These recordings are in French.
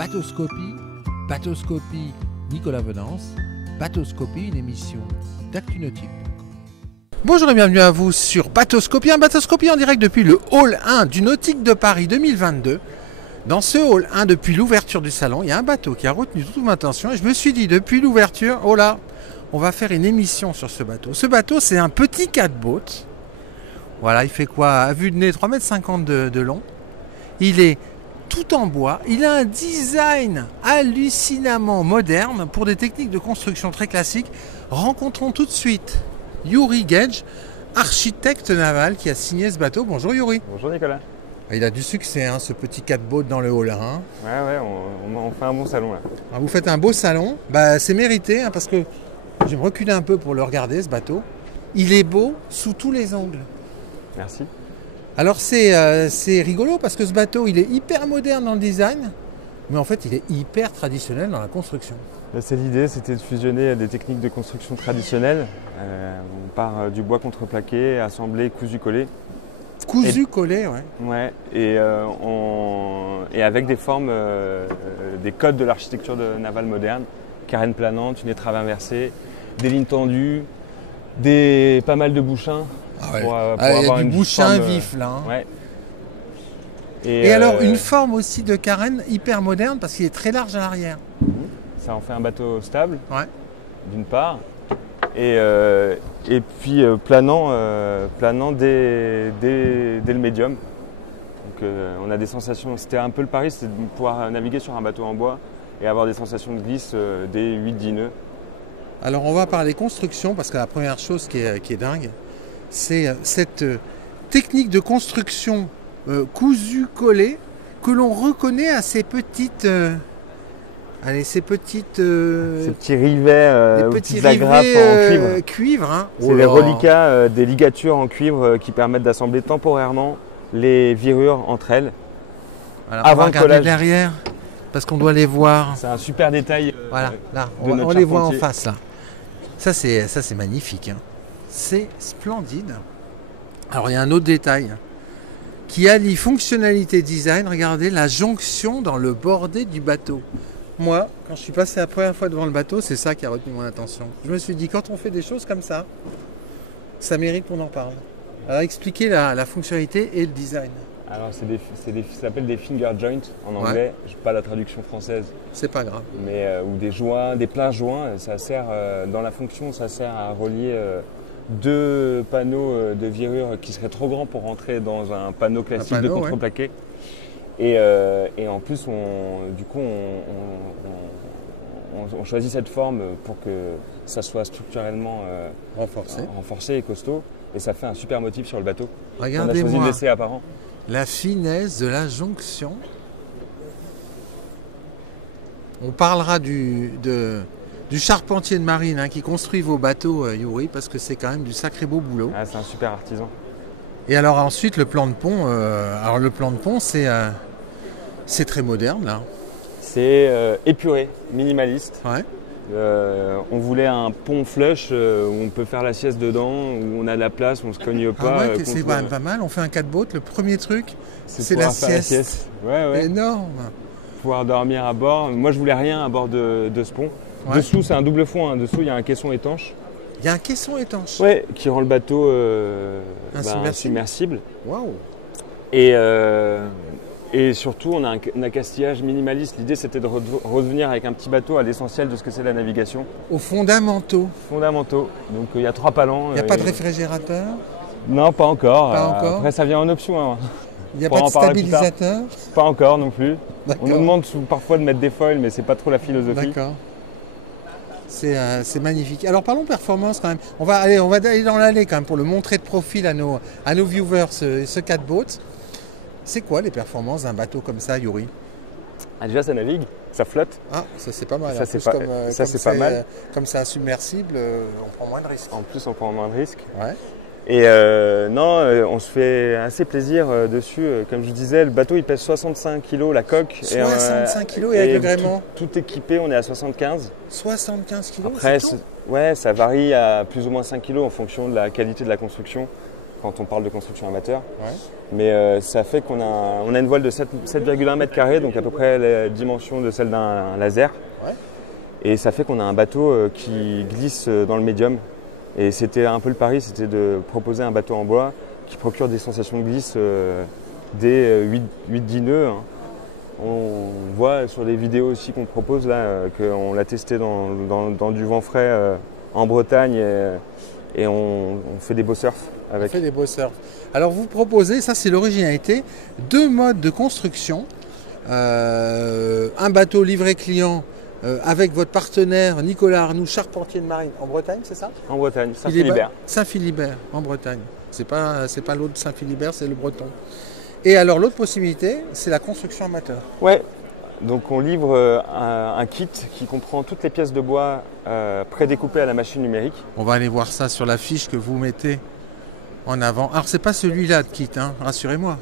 Bateauscopie, Bateauscopie Nicolas Venance, Bateauscopie, une émission d'Actunautique. Bonjour et bienvenue à vous sur Bateauscopie, Bateauscopie en direct depuis le Hall 1 du Nautique de Paris 2022. Dans ce Hall 1, depuis l'ouverture du salon, il y a un bateau qui a retenu toute mon attention et je me suis dit depuis l'ouverture, oh là, on va faire une émission sur ce bateau. Ce bateau, c'est un petit catboat. Voilà, il fait quoi? À vue de nez, 3,50 m de long. Il est tout en bois. Il a un design hallucinamment moderne pour des techniques de construction très classiques. Rencontrons tout de suite Yuri Gage, architecte naval qui a signé ce bateau. Bonjour Yuri. Bonjour Nicolas. Il a du succès, hein, ce petit catboat dans le Hall 1. Ouais, on fait un bon salon là. Alors, vous faites un beau salon. Bah, c'est mérité, hein, parce que je vais me reculer un peu pour le regarder, ce bateau. Il est beau sous tous les angles. Merci. Alors c'est rigolo parce que ce bateau, il est hyper moderne dans le design, mais en fait, il est hyper traditionnel dans la construction. C'est l'idée, c'était de fusionner des techniques de construction traditionnelles. On part du bois contreplaqué, assemblé, cousu, collé. Cousu, collé, ouais. Ouais, et avec des formes, des codes de l'architecture navale moderne. Carène planante, une étrave inversée, des lignes tendues, pas mal de bouchins. Ah ouais. Pour il y a avoir du une bouchin forme, vif là. Hein. Ouais. Et alors une forme aussi de carène hyper moderne parce qu'il est très large à l'arrière. Ça en fait un bateau stable, ouais. D'une part, et puis planant dès le médium. Donc on a des sensations, c'était un peu le pari, c'était de pouvoir naviguer sur un bateau en bois et avoir des sensations de glisse dès 8-10 nœuds. Alors on va parler construction parce que la première chose qui est dingue, c'est cette technique de construction cousu-collée que l'on reconnaît à ces petites... ces petits rivets, petits agrafes en cuivre. Hein. C'est les reliquats des ligatures en cuivre qui permettent d'assembler temporairement les virures entre elles. Alors, avant de regarder derrière, parce qu'on doit les voir. C'est un super détail. Voilà, là, on les voit en face là. Ça c'est magnifique. Hein. C'est splendide. Alors il y a un autre détail qui allie fonctionnalité design. Regardez la jonction dans le bordé du bateau. Moi, quand je suis passé la première fois devant le bateau, c'est ça qui a retenu mon attention. Je me suis dit, quand on fait des choses comme ça, ça mérite qu'on en parle. Alors expliquez la fonctionnalité et le design. Alors ça s'appelle des finger joints en anglais, je n'ai pas la traduction française. C'est pas grave. Mais ou des joints, des pleins joints, ça sert dans la fonction, ça sert à relier deux panneaux de virure qui seraient trop grands pour rentrer dans un panneau classique de contreplaqué. Ouais. Et en plus, on choisit cette forme pour que ça soit structurellement renforcé et costaud. Et ça fait un super motif sur le bateau. Regardez-moi. On a choisi de laisser apparent. La finesse de la jonction. On parlera du charpentier de marine hein, qui construit vos bateaux, Yuri, parce que c'est quand même du sacré beau boulot. Ah, c'est un super artisan. Et alors ensuite, le plan de pont. Le plan de pont, c'est très moderne là. C'est épuré, minimaliste. Ouais. On voulait un pont flush où on peut faire la sieste dedans, où on a de la place, où on ne se cogne pas. Ah ouais, c'est pas mal. On fait un catboat. Le premier truc, c'est la sieste. Ouais. Énorme. Pouvoir dormir à bord. Moi, je voulais rien à bord de ce pont. Ouais. Dessous, c'est un double fond. Hein. Dessous, il y a un caisson étanche. Il y a un caisson étanche. Ouais, qui rend le bateau submersible. Waouh. Et surtout, on a un accastillage minimaliste. L'idée, c'était de revenir avec un petit bateau à l'essentiel de ce que c'est la navigation. Aux fondamentaux. Donc, il y a 3 palans. Il n'y a pas de réfrigérateur? Non, pas encore. Pas encore. Après, ça vient en option. Hein. Il n'y a pas de stabilisateur? Pas encore non plus. On nous demande parfois de mettre des foils, mais c'est pas trop la philosophie. D'accord. C'est magnifique. Alors parlons performance quand même. On va aller dans l'allée quand même pour le montrer de profil à nos viewers, ce catboat. C'est quoi les performances d'un bateau comme ça, Yuri? Déjà, ça navigue, ça flotte. Ah, ça c'est pas mal. Ça, c'est pas mal. Comme c'est insubmersible, on prend moins de risques. En plus, on prend moins de risques. Ouais. Et on se fait assez plaisir dessus. Comme je disais, le bateau il pèse 65 kg, la coque. 65 kg et avec l'agrément. Tout équipé, on est à 75. 75 kg. Après, ça varie à plus ou moins 5 kg en fonction de la qualité de la construction. quand on parle de construction amateur. Ouais. Mais ça fait qu'on a une voile de 7,1 mètres carrés, donc à peu près la dimension de celle d'un laser. Ouais. Et ça fait qu'on a un bateau qui glisse dans le médium. Et c'était un peu le pari, c'était de proposer un bateau en bois qui procure des sensations de glisse dès 8-10 nœuds. Hein. On voit sur les vidéos aussi qu'on propose là, qu'on l'a testé dans du vent frais en Bretagne et on fait des beaux surfs avec. On fait des beaux surfs. Alors vous proposez, ça c'est l'originalité, 2 modes de construction. Un bateau livré client avec votre partenaire Nicolas Arnoux, charpentier de marine en Bretagne, c'est ça? En Bretagne, Saint-Philibert. Saint-Philibert, en Bretagne. C'est pas l'autre Saint-Philibert, c'est le breton. Et alors l'autre possibilité, c'est la construction amateur. Ouais, donc on livre un kit qui comprend toutes les pièces de bois prédécoupées à la machine numérique. On va aller voir ça sur la fiche que vous mettez en avant. Alors c'est pas celui-là de kit, hein, rassurez-moi.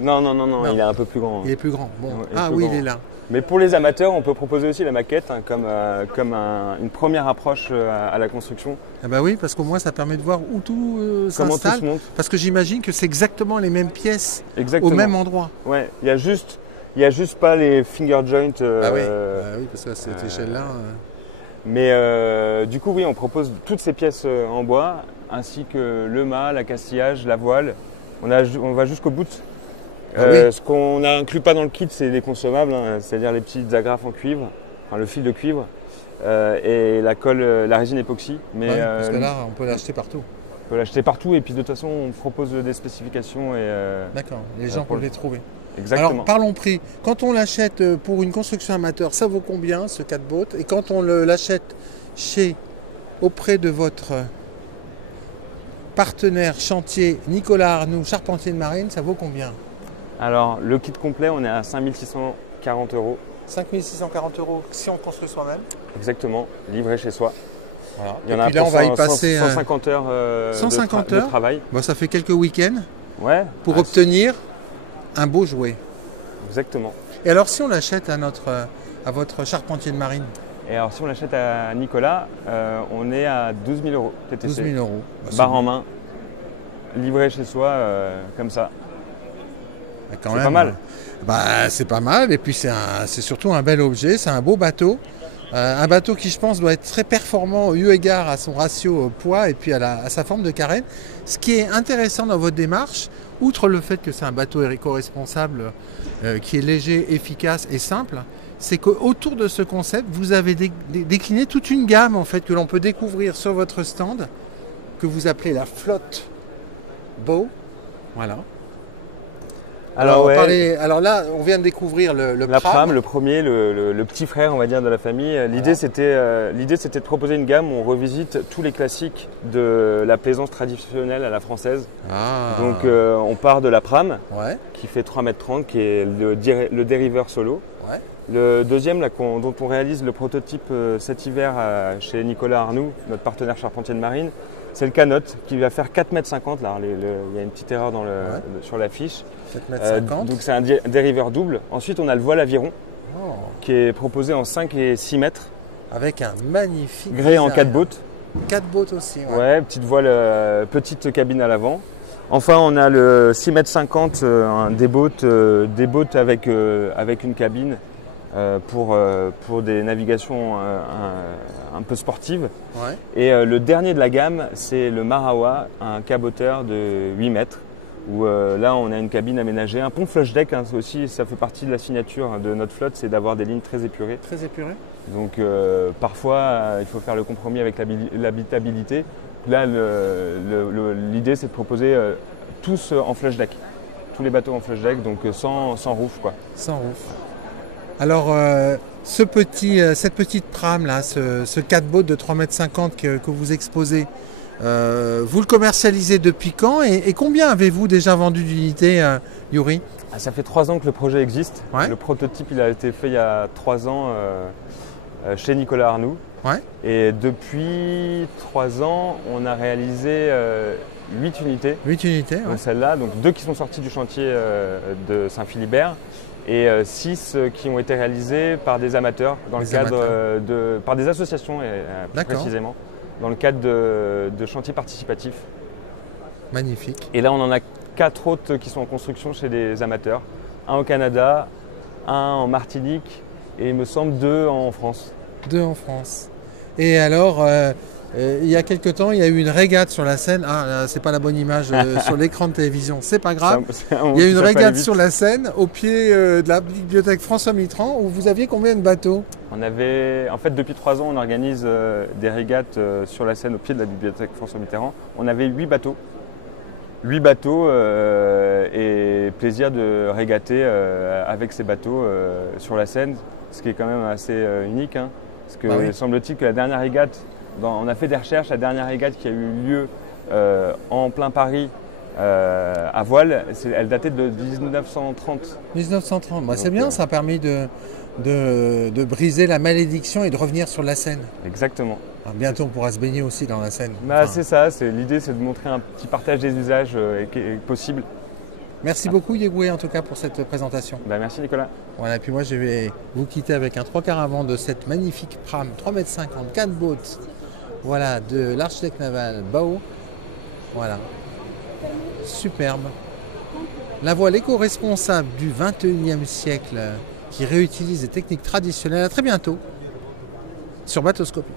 Non, il est un peu plus grand. Il est plus grand. Bon. Ouais, il est là. Mais pour les amateurs, on peut proposer aussi la maquette hein, comme une première approche à la construction. Ah bah oui, parce qu'au moins ça permet de voir où tout Comment tout s'installe. se monte. Parce que j'imagine que c'est exactement les mêmes pièces Exactement. au même endroit. Ouais, il y a juste pas les finger joints. Oui, parce que à cette échelle-là. Mais du coup, oui, on propose toutes ces pièces en bois, ainsi que le mât, l'accastillage, la voile. On va jusqu'au bout. Ce qu'on n'inclut pas dans le kit, c'est les consommables, hein, c'est-à-dire les petites agrafes en cuivre, enfin le fil de cuivre et la colle, la résine époxy. Mais parce que là, on peut l'acheter partout. On peut l'acheter partout et puis de toute façon, on propose des spécifications. D'accord, les gens peuvent les trouver. Exactement. Alors parlons prix. Quand on l'achète pour une construction amateur, ça vaut combien ce catboat? Et quand on l'achète auprès de votre partenaire chantier Nicolas Arnoux, charpentier de marine, ça vaut combien? Alors, le kit complet, on est à 5 640 €. 5 640 € si on construit soi-même. Exactement, livré chez soi. Voilà. Il y en a là, on va y passer 150 heures, 150 de travail. Bon, ça fait quelques week-ends pour Ouais. obtenir un beau jouet. Exactement. Et alors, si on l'achète à votre charpentier de marine? Et alors, si on l'achète à Nicolas, on est à 12 000 € TTC. 12 000 €. Barre en main, livré chez soi, comme ça. C'est pas mal. C'est pas mal et puis c'est surtout un bel objet, c'est un beau bateau. Un bateau qui je pense doit être très performant eu égard à son ratio poids et puis à sa forme de carène. Ce qui est intéressant dans votre démarche, outre le fait que c'est un bateau éco-responsable qui est léger, efficace et simple, c'est qu'autour de ce concept, vous avez décliné toute une gamme en fait que l'on peut découvrir sur votre stand, que vous appelez la flotte Bow. Voilà. Alors là, on vient de découvrir la Pram, le premier, le petit frère, on va dire, de la famille. L'idée, c'était de proposer une gamme où on revisite tous les classiques de la plaisance traditionnelle à la française. Donc, on part de la Pram, qui fait 3,30 m, qui est le dériveur solo. Ouais. Le deuxième, là, dont on réalise le prototype cet hiver chez Nicolas Arnoux, notre partenaire charpentier de marine, c'est le Canot qui va faire 4,50 m. Là, il y a une petite erreur sur la fiche. 4,50 m. Donc c'est un dériveur double. Ensuite, on a le voile aviron qui est proposé en 5 et 6 mètres. Avec un magnifique gréé en 4 boats. 4 boats aussi. Ouais, petite voile, petite cabine à l'avant. Enfin, on a le 6,50 m, des boats avec une cabine pour des navigations un peu sportives. Ouais. Et le dernier de la gamme, c'est le Marawa, un caboteur de 8 mètres. Où là, on a une cabine aménagée, un pont flush deck aussi, ça fait partie de la signature de notre flotte, c'est d'avoir des lignes très épurées. Très épurées. Donc parfois, il faut faire le compromis avec l'habitabilité. Là, l'idée, c'est de proposer tous en flush deck, tous les bateaux en flush deck, donc sans roof, quoi. Sans roof. Alors, cette petite Pram là, ce catboat de 3,50 m que vous exposez, vous le commercialisez depuis quand et combien avez-vous déjà vendu d'unités, Yuri? Ça fait 3 ans que le projet existe. Ouais. Le prototype il a été fait il y a 3 ans chez Nicolas Arnoux. Ouais. Et depuis 3 ans, on a réalisé 8 unités. 8 unités, donc celle-là, donc 2 qui sont sorties du chantier de Saint-Philibert et 6 qui ont été réalisées par des amateurs par des associations plus précisément. Dans le cadre de chantiers participatifs. Magnifique. Et là, on en a 4 autres qui sont en construction chez des amateurs. Un au Canada, un en Martinique et il me semble 2 en France. 2 en France. Et alors, il y a quelque temps, il y a eu une régate sur la Seine. Ah, là, c'est pas la bonne image sur l'écran de télévision. C'est pas grave. Il y a eu une régate sur la Seine au pied de la bibliothèque François Mitterrand où vous aviez combien de bateaux? En fait, depuis 3 ans, on organise des régates sur la Seine au pied de la bibliothèque François Mitterrand. On avait 8 bateaux. 8 bateaux et plaisir de régater avec ces bateaux sur la Seine, ce qui est quand même assez unique. Hein, parce que oui. semble-t-il que la dernière régate, on a fait des recherches, la dernière régate qui a eu lieu en plein Paris à voile, elle datait de 1930. 1930, c'est bien, ça a permis de briser la malédiction et de revenir sur la Seine. Exactement. Alors, bientôt on pourra se baigner aussi dans la Seine. C'est ça, l'idée c'est de montrer un petit partage des usages qui est possible. Merci beaucoup Yegoué en tout cas pour cette présentation. Merci Nicolas. Voilà, et puis moi je vais vous quitter avec un 3/4 avant de cette magnifique pram 3,50 m, 4 boats. Voilà, de l'architecte naval Bao. Voilà. Superbe. La voile éco-responsable du 21e siècle qui réutilise des techniques traditionnelles. À très bientôt sur Bateauscopie.